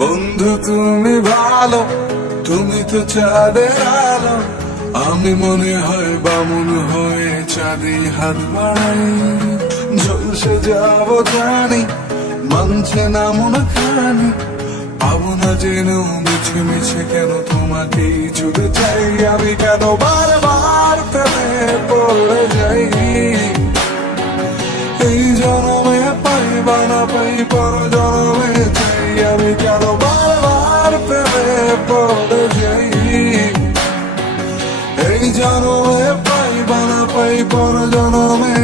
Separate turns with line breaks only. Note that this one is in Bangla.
বন্ধু, তুমি ভালো, তুমি তো চাঁদের আলো। আমি মনে হয় বামুন হয়ে চাঁদে হাত বাড়াই। ঝলসে যাব জানি, মানছে না মনে খানি। পাবো না জেনেও মিছে মিছে কেন তোমাকে জুড়ে চাই। আমি কেন বারবার প্রেমে পড়ে যাই? এই জনমে পাইবা না পাই পর জনমে পড়ে যাই পাই পর জনমে